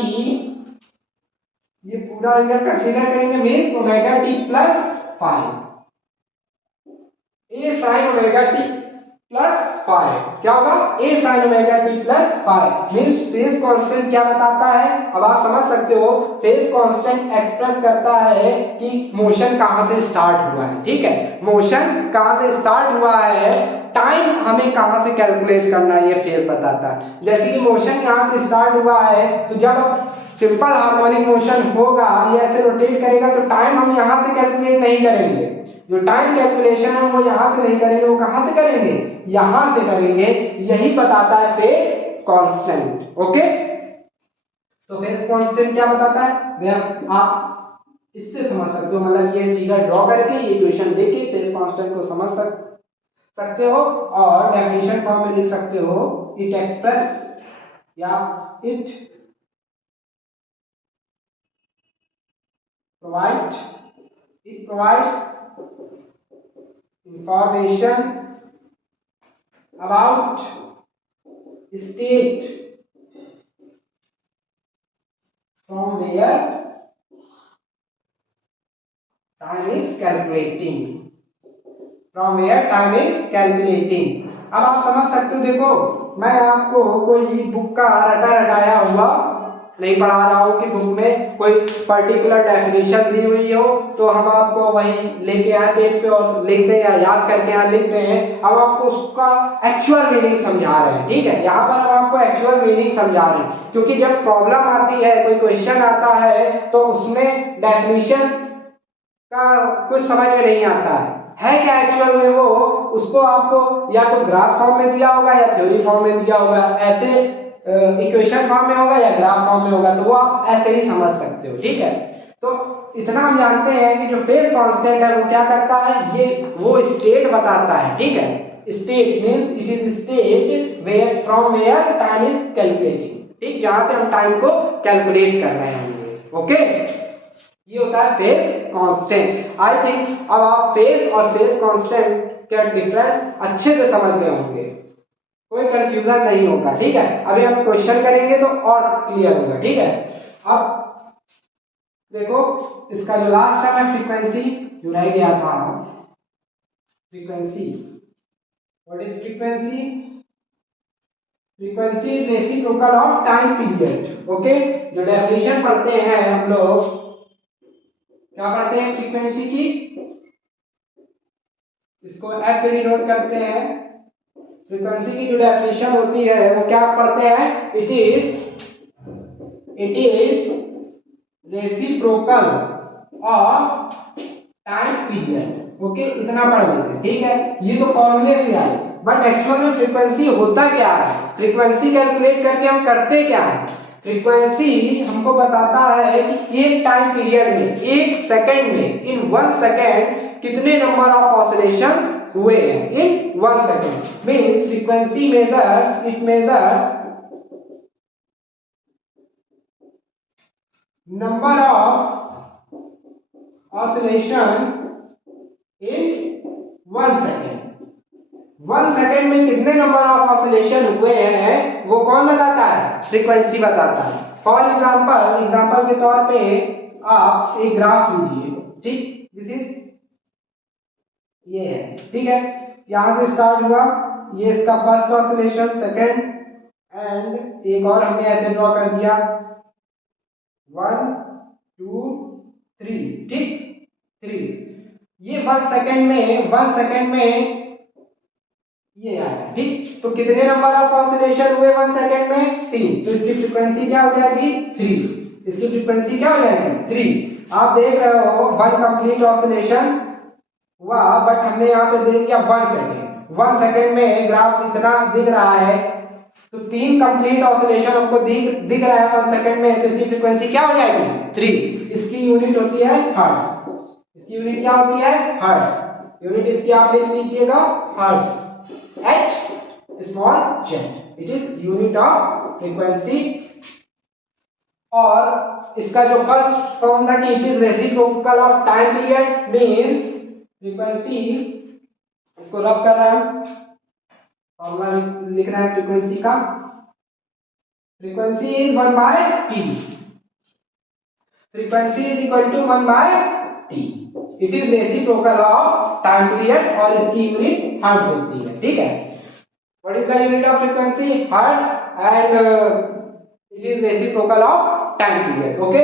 ये पूरा एंगल कंसीडर करेंगे, means omega t plus phi, a sin omega t plus phi क्या होगा, a sin omega t plus phi, means phase constant क्या बताता है, अब आप समझ सकते हो, फेज कांस्टेंट एक्सप्रेस करता है कि मोशन कहां से स्टार्ट हुआ है, ठीक है, मोशन कहां से स्टार्ट हुआ है, टाइम हमें कहां से कैलकुलेट करना है, ये फेज बताता है। जैसे कि मोशन यहां से स्टार्ट हुआ है, तो जब सिंपल हार्मोनिक मोशन होगा, ये ऐसे रोटेट करेगा, तो टाइम हम यहां से कैलकुलेट नहीं करेंगे, जो टाइम कैलकुलेशन है वो यहां से नहीं करेंगे, वो कहां से करेंगे, यहां से करेंगे, यही बताता है फेज कांस्टेंट। ओके, तो फेज कांस्टेंट क्या बताता है, वे आप इससे समझ सकते हो, मतलब ये फिगर ड्रॉ करके ये इक्वेशन देके फेज कांस्टेंट को समझ सकते हो, और डेफिनेशन फॉर्म में लिख सकते हो, इट एक्सप्रेस या it provides information about state from where time is calculating, अब आप समझ सकते हो, देखो मैं आपको कोई बुक का रटा रटाया हुआ नहीं पढ़ा रहा हूँ कि बुक में कोई पर्टिकुलर डेफिनेशन दी हुई हो तो हम आपको वही लेके आए पेज पे और लिखते हैं या याद करके यहाँ लिखते हैं। अब आपको उसका एक्चुअल मीनिंग समझा रहे हैं, ठीक है, यहाँ पर हम आपको एक्चुअल मीनिंग समझा रहे हैं, क्योंकि जब प्रॉब्लम आती है, कोई क्वेश्चन आता है, तो उसमें डेफिनेशन का कुछ समझ में नहीं आता है क्या एक्चुअल में, वो उसको आपको या तो ग्राफ फॉर्म में दिया होगा या थ्योरी फॉर्म में दिया होगा, ऐसे इक्वेशन फॉर्म में होगा या ग्राफ फॉर्म में होगा, तो वो आप ऐसे ही समझ सकते हो, ठीक है। तो इतना हम जानते हैं कि जो फेज कांस्टेंट है वो क्या करता है, ये वो स्टेट बताता है, ठीक है, state means it is state where from where time is calculating, ठीक, जहां से हम टाइम को कैलकुलेट कर रहे होंगे। ओके, ये होता है फेज कांस्टेंट। आई थिंक अब आप फेज और फेज कांस्टेंट का डिफरेंस अच्छे से समझ गए होंगे, कोई कंफ्यूजन नहीं होगा। ठीक है, अभी हम क्वेश्चन करेंगे तो और क्लियर होगा। ठीक है, अब देखो इसका जो लास्ट टर्म है फ्रीक्वेंसी, जो रह गया था frequency, what is frequency? Frequency is reciprocal of time period. Okay, जो डेफिनेशन पढ़ते हैं हम लोग, क्या पढ़ते हैं फ्रीक्वेंसी की? इसको एफ से डिनोट करते हैं। फ्रीक्वेंसी की जो डेफिनेशन होती है वो क्या पढ़ते हैं? It is reciprocal of time period. Okay, इतना पढ़ लेते हैं। ठीक है, ये तो फॉर्मूले से आए, बट एक्चुअल में फ्रीक्वेंसी होता क्या है? फ्रीक्वेंसी कैलकुलेट करके हम करते क्या है? फ्रीक्वेंसी हमको बताता है कि एक टाइम पीरियड में, एक सेकंड में, इन 1 सेकंड कितने नंबर ऑफ ऑसिलेशन हुए हैं इन 1 second. Means frequency measures, it measures number of oscillation in 1 second। 1 second में कितने नंबर ऑफ ऑसिलेशन हुए हैं वो कौन बताता है? फ्रीक्वेंसी बताता है। फॉर एग्जांपल के तौर पे आप एक ग्राफ लीजिए, ठीक, दिस इज ये है, ठीक है, यहां से स्टार्ट हुआ, ये इसका फर्स्ट ऑसिलेशन, सेकंड, एंड एक और हमने ऐसे ड्रॉ कर दिया 1 2 3, ठीक, 3। ये 1 सेकेंड में ये आया, ठीक। तो कितने नंबर ऑफ ऑसिलेशन हुए 1 सेकेंड में? 3। तो इसकी फ्रीक्वेंसी क्या हो जाएगी? 3। इसकी फ्रीक्वेंसी क्या हो जाएगी? 3। आप देख रहे हो 1 कंप्लीट ऑसिलेशन हुआ, बट हमने यहाँ पे दे दिया 1 सेकेंड। 1 सेकेंड में ग्राफ इतना दिख रहा है, तो 3 कंप्लीट ऑसिलेशन हमको दिख रहा है 1 सेकेंड में, तो इसकी फ्रीक्वेंसी क्या हो जाएगी? 3। इसकी यूनिट होती है हर्ट्ज। इसकी यूनिट क्या होती है? हर्ट्ज। यूनिट इसकी आप लिख लीजिएगा hertz, h small z, it is unit of frequency। और इसका जो फर्स्ट फॉर्म था कि it is reciprocal of time period, means frequency, इसको रब कर रहा है, फॉर्मूला लिख रहा है फ्रीक्वेंसी का। Frequency is 1 by t। Frequency is equal to 1 by t। It is reciprocal of time period और इसकी यूनिट हर्ट्ज होती है। ठीक है, what is the unit of frequency? Hertz, and it is reciprocal of time period. Okay,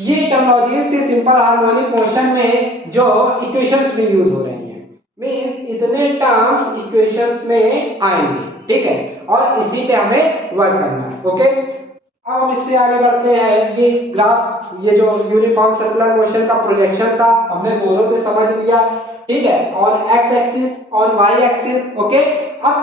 ये terminologies थी simple harmonic motion में जो इक्वेशंस में यूज हो रही हैं। मींस इतने टर्म्स इक्वेशंस में आएंगे, ठीक है, और इसी पे हमें वर्क करना है। ओके, अब हम इससे आगे बढ़ते हैं। ये ग्राफ, ये जो यूनिफॉर्म सर्कुलर मोशन का प्रोजेक्शन था, हमने दोनों से समझ लिया, ठीक है, और एक्स एक्सिस और वाई एक्सिस। ओके, अब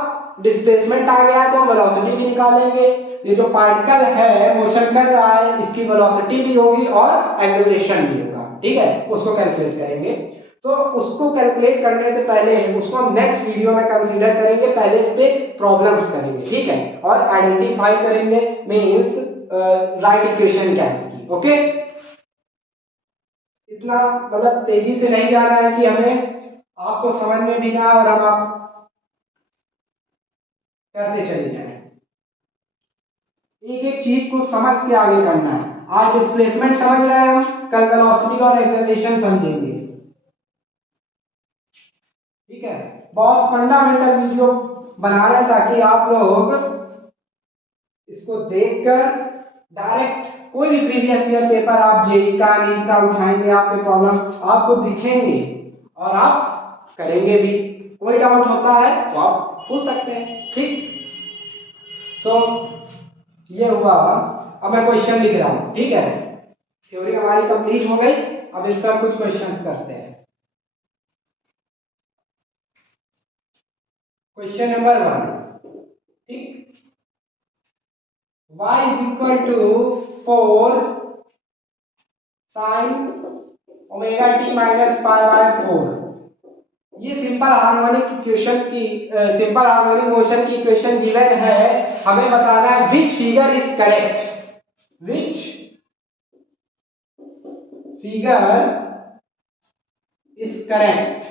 डिस्प्लेसमेंट आ गया तो वेलोसिटी भी निकालेंगे। ये जो पार्टिकल है मोशन कर रहा है, इसकी वेलोसिटी भी होगी और एक्सेलरेशन भी होगा, ठीक है, उसको कैलकुलेट करेंगे। तो उसको कैलकुलेट करने से पहले उसको हम नेक्स्ट वीडियो में कंसीडर करेंगे। पहले इस पे प्रॉब्लम्स करेंगे, ठीक है, और आइडेंटिफाई करेंगे, मींस राइट इक्वेशन क्या है इसकी। ओके, इतना मतलब तेजी से नहीं जाना है कि हमें आपको समझ में भी ना और हम आप करते चले जाएं। एक एक चीज को समझ के आगे करना है। आज डिस्प्लेसमेंट समझ रहे हैं हम, कल वेलोसिटी और एक्सेलरेशन समझेंगे, ठीक है। बहुत फंडामेंटल वीडियो बना रहे हैं ताकि आप लोग इसको देखकर डायरेक्ट कोई भी प्रीवियस ईयर पेपर आप जेईई का नीट का उठाएंगे, आपके प्रॉब्लम आपको दिखेंगे और आप करेंगे भी। कोई डाउट होता है तो आप पूछ सकते हैं, ठीक। सो ये हुआ। अब मैं क्वेश्चन लिख रहा हूं, ठीक है, थ्योरी हमारी कंप्लीट हो गई। अब इस पर कुछ क्वेश्चंस करते हैं। क्वेश्चन नंबर 1, ठीक, y is equal to 4 sin omega t minus pi by 4। ये सिंपल हार्मोनिक इक्वेशन की सिंपल हार्मोनिक मोशन की इक्वेशन गिवन है, हमें बताना है which figure is correct, which figure is correct.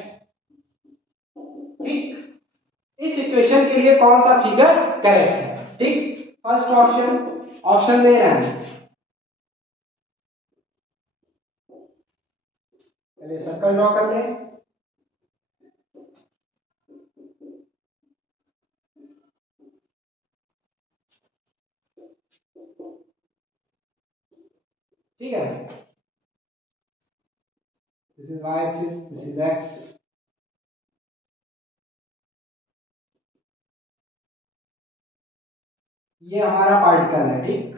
ठीक, इस इक्वेशन के लिए कौन सा फिगर करेक्ट है। ठीक, फर्स्ट ऑप्शन दे रहे हैं, पहले सर्कल ड्रॉ कर लें। ठीक है, this is y axis, this is x। ये हमारा पार्टिकल है। ठीक,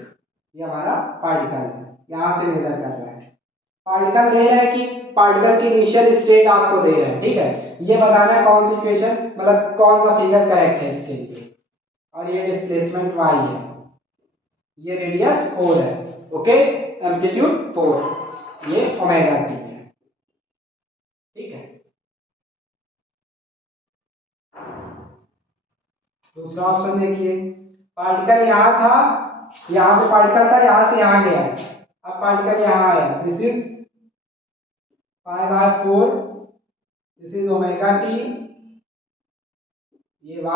ये हमारा पार्टिकल है, यहां से मेजर कर रहा है। पार्टिकल दे रहा है कि पार्टिकल की इनिशियल स्टेट आपको दे रहा है। ठीक है, ये बताना है कौन सी इक्वेशन मतलब कौन सा फिगर करेक्ट है इसके लिए। और ये डिस्प्लेसमेंट y है, ये रेडियस 4 है। ओके, एम्पलीट्यूड 4, ये ओमेगा टी है। ठीक है, दूसरा ऑप्शन देखिए, पार्टिकल यहाँ था, यहाँ पे पार्टिकल था, यहाँ से यहाँ गया, अब पार्टिकल यहाँ आया, this is 5/4, this is omega T, ये y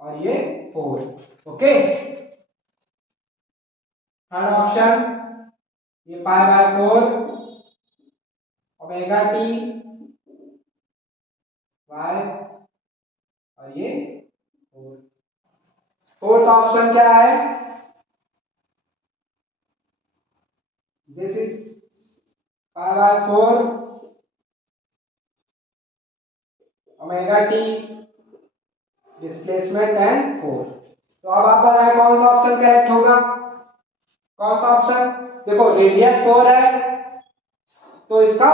और ये 4। ओके, थर्ड ऑप्शन, ये 5/4 ओमेगा टी y और ये 4। फोर्थ ऑप्शन क्या है, this is 5/4 omega T displacement and 4। तो अब आप बताएं कौन सा ऑप्शन करेक्ट होगा। कौन सा ऑप्शन, देखो रेडियस 4 है तो इसका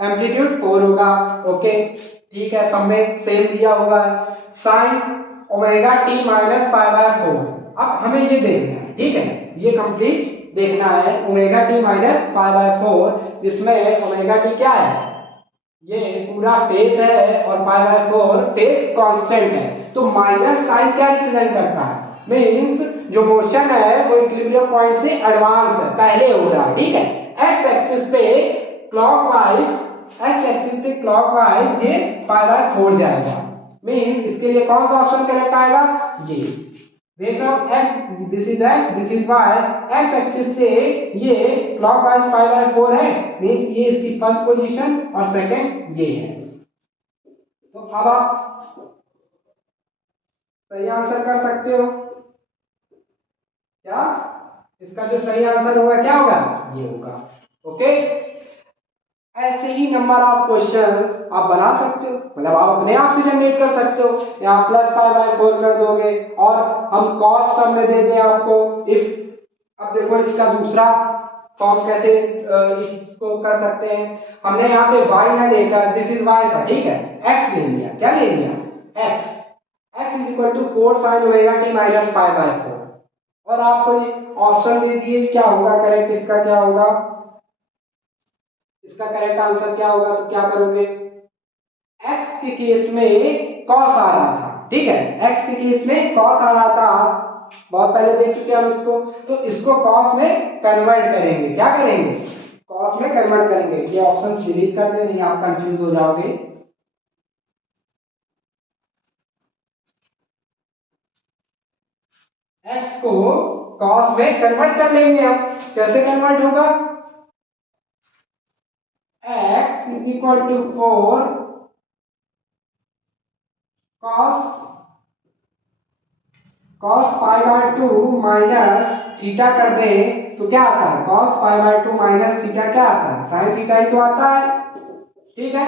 एम्पलीट्यूड 4 होगा। ओके, ठीक है, सब में सेम दिया हुआ है, साइन ओमेगा टी माइनस 5/4। अब हमें ये देखना है, ठीक है, ये कंप्लीट देखना है, ओमेगा टी माइनस 5/4, जिसमें ओमेगा टी क्या है, ये पूरा फेज है और 5/4 फेज कांस्टेंट है। तो माइनस साइन क्या रिप्रेजेंट करता है, मींस जो मोशन है वो इक्विलिब्रियम पॉइंट से एडवांस है, पहले हो रहा है। ठीक है, एक्स एक्सिस पे क्लॉकवाइज, एक्स एक्सिस पे क्लॉकवाइज ये 5/4 जाएगा, मींस इसके लिए कौन सा ऑप्शन करेक्ट आएगा, ये देख रहे हो, x, this is x, this is y, x axis से ये क्लॉकवाइज 5/4 है, मींस ये इसकी फर्स्ट पोजीशन और सेकंड ये है। तो अब आप सही आंसर कर सकते हो क्या, इसका जो सही आंसर होगा क्या होगा, ये होगा। ओके, ऐसे ही नंबर ऑफ क्वेश्चंस आप बना सकते हो, मतलब आप अपने आप से जनरेट कर सकते हो, यहाँ +5/4 कर दोगे और हम कॉस टर्म में दे दें आपको इफ। अब देखो इसका दूसरा फॉर्म कैसे इसको कर सकते हैं, हमने यहाँ पे y ना लेकर, दिस इज y था, ठीक है, x ले लिया, क्या ले लिया, x, x is equal to 4 sine omega T minus 5/4, और आपको ऑप्शन दे दिए क्या होगा करेक्ट, इसका क्या होगा, इसका करेक्ट आंसर क्या होगा, तो क्या करोगे, x के केस में cos आ रहा था, ठीक है, x के केस में cos आ रहा था, बहुत पहले देख चुके हम इसको, तो इसको cos में कन्वर्ट करेंगे, क्या करेंगे, cos में कन्वर्ट करेंगे। ये ऑप्शंस डिलीट कर दे, नहीं आप कंफ्यूज हो जाओगे। x को cos में कन्वर्ट कर लेंगे हम, कैसे कन्वर्ट होगा, x is equal to 4 cos π/2 minus theta कर दे तो क्या आता है, cos π/2 माइनस थीटा क्या आता है, sin थीटा ही तो आता है। ठीक है,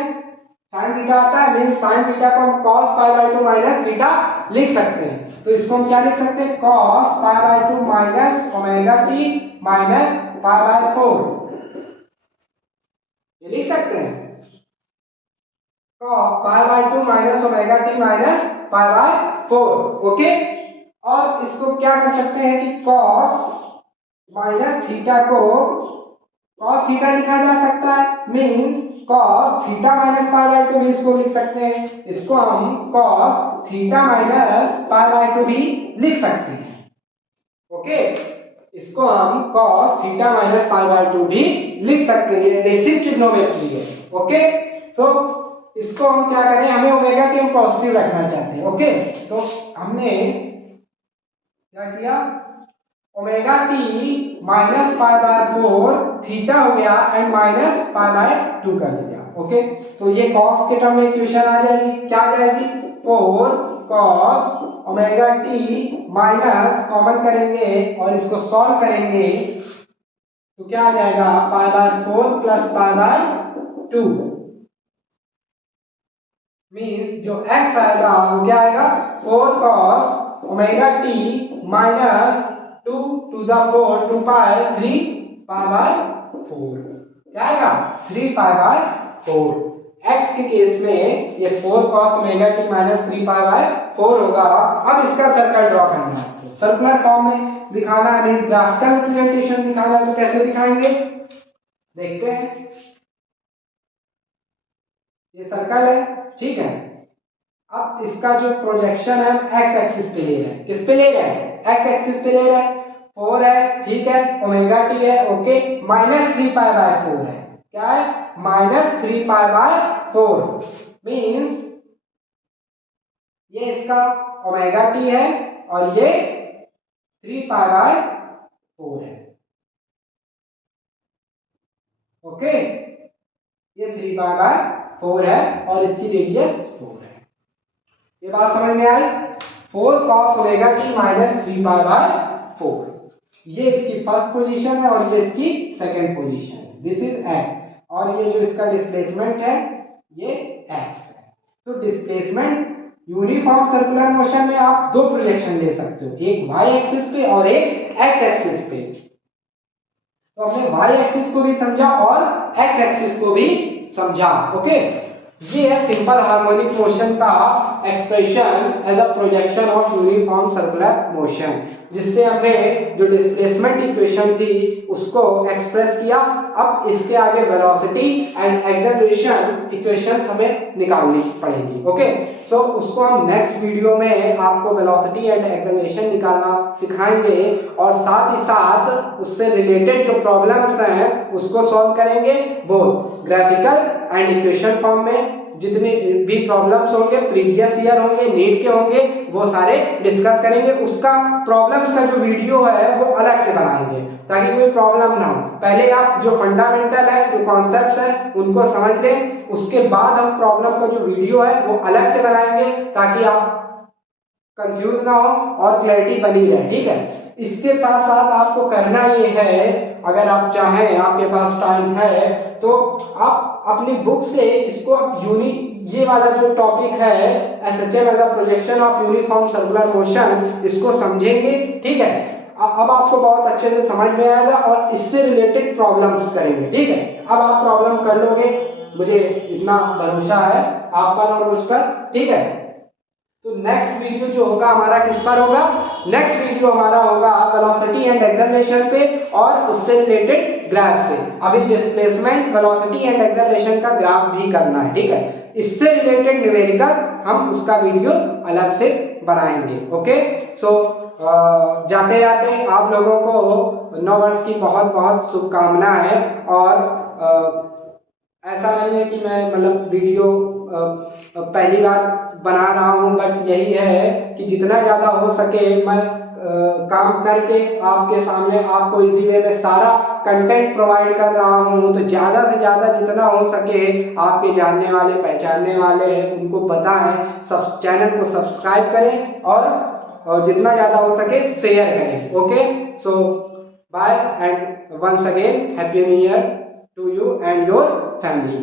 sin थीटा आता है, मींस sin थीटा को हम cos π/2 माइनस थीटा लिख सकते हैं। तो इसको हम क्या लिख सकते हैं, cos π/2 minus omega T minus π/4, ये लिख सकते हैं, cos π/2 minus omega T minus π/4। Okay, और इसको क्या कर सकते हैं कि cos माइनस थीटा को cos थीटा लिखा जा सकता है, means cos theta minus pi by 2 भी इसको लिख सकते हैं, इसको हम cos theta minus pi by 2 भी लिख सकते हैं। ओके, इसको हम cos theta minus pi by 2 भी लिख सकते हैं, ये बेसिक ट्रिग्नोमेट्री है। ओके, तो इसको हम क्या करें, हमें ओमेगा टी हम पॉजिटिव रखना चाहते हैं। ओके, तो हमने क्या किया, omega T minus pi by 4 theta हो गया एंड माइनस पाई बाय 2 कर दिया। ओके, तो ये cos के टर्म में इक्वेशन आ जाएगी, क्या आ जाएगी, 4 cos omega T minus common करेंगे और इसको सॉल्व करेंगे तो क्या आ जाएगा, पाई बाय 4 प्लस पाई बाय 2 मीन्स जो x आएगा वो क्या आएगा, 4 cos omega T minus 2 to the 4 2 pi 3 pi by 4 क्या आएगा, 3 पाई बाय 4। x के केस में ये 4 cos omega T minus 3 pi by 4 होगा। अब इसका सर्कल ड्रॉ करना है, तो सर्कुलर फॉर्म में दिखाना है, मींस ग्राफिकल रिप्रेजेंटेशन दिखाना है, तो कैसे दिखाएंगे देखते हैं। ये सर्कल है, ठीक है, अब इसका जो प्रोजेक्शन है x एक्सिस पे ले रहे हैं, किस पे ले रहे हैं, x एक्सिस पे ले रहे हैं, 4 है, ठीक है, ओमेगा टी है, ओके, माइनस 3 पाई बाय 4 है, क्या है, माइनस 3 पाई बाय 4 मीन्स ये इसका ओमेगा टी है और ये 3 पाई बाय 4 है। ओके, ये 3 पाई बाय 4 है और इसकी रेडियस 4 है। ये बात समझ में आई, 4 cos omega T minus 3 pi by 4, ये इसकी फर्स्ट पोजीशन है और ये इसकी सेकंड पोजीशन है, दिस इज x, और ये जो इसका डिस्प्लेसमेंट है ये x है। तो डिस्प्लेसमेंट यूनिफॉर्म सर्कुलर मोशन में आप दो प्रोजेक्शन ले सकते हो, एक y एक्सिस पे और एक x एक्सिस पे। तो हमने y एक्सिस को भी समझा और x एक्सिस को भी समझा। ओके, ये है सिंपल हार्मोनिक मोशन का expression as a projection of uniform circular motion, जिससे हमने जो डिस्प्लेसमेंट इक्वेशन थी उसको एक्सप्रेस किया। अब इसके आगे वेलोसिटी एंड एक्सेलरेशन इक्वेशंस हमें निकालनी पड़ेगी। ओके, सो उसको हम नेक्स्ट वीडियो में आपको वेलोसिटी एंड एक्सेलरेशन निकालना सिखाएंगे और साथ ही साथ उससे रिलेटेड जो प्रॉब्लम्स हैं उसको सॉल्व करेंगे, both graphical and equation form में। जितने भी प्रॉब्लम्स होंगे प्रीवियस ईयर होंगे, नीट के होंगे, वो सारे डिस्कस करेंगे। उसका प्रॉब्लम्स का जो वीडियो है वो अलग से बनाएंगे ताकि कोई प्रॉब्लम ना हो। पहले आप जो फंडामेंटल है, जो कॉन्सेप्ट्स हैं उनको समझ लें, उसके बाद हम प्रॉब्लम का जो वीडियो है वो अलग से बनाएंगे ताकि आप कंफ्यूज ना हो और क्लैरिटी बनी रहे। ठीक है, इसके साथ साथ आपको करना ये है, अगर आप चाहें, आपके पास टाइम है, तो आप अपनी बुक से इसको ये वाला जो टॉपिक है SHM as a projection of uniform circular motion, इसको समझेंगे। ठीक है, अब आपको बहुत अच्छे से समझ में आएगा और इससे रिलेटेड प्रॉब्लम्स करेंगे। ठीक है, अब आप प्रॉब्लम कर लोगे, मुझे इतना भरोसा है आप पर और मुझ पर। ठीक है, तो नेक्स्ट वीडियो जो होगा हमारा किस पर होगा, नेक्स्ट वीडियो हमारा होगा वेलोसिटी एंड एक्सेलरेशन पे और उससे रिलेटेड ग्राफ से। अभी डिस्प्लेसमेंट, वेलोसिटी एंड एक्सेलरेशन का ग्राफ भी करना है। ठीक है, इससे रिलेटेड न्यूमेरिकल हम उसका वीडियो अलग से बनाएंगे। ओके, सो जाते जाते आप लोगों को नव वर्ष की बहुत बहुत शुभकामनाएं। और ऐसा नहीं है कि मैं मतलब वीडियो पहली बार बना रहा हूँ, बट यही है कि जितना ज़्यादा हो सके मैं काम करके आपके सामने आपको इजी वे में सारा कंटेंट प्रोवाइड कर रहा हूँ। तो ज़्यादा से ज़्यादा जितना हो सके आपके जानने वाले, पहचानने वाले हैं उनको बताएं, सब चैनल को सब्सक्राइब करें और जितना ज़्यादा हो सके शेयर करें। Okay, so bye and once again happy new year to you and your family.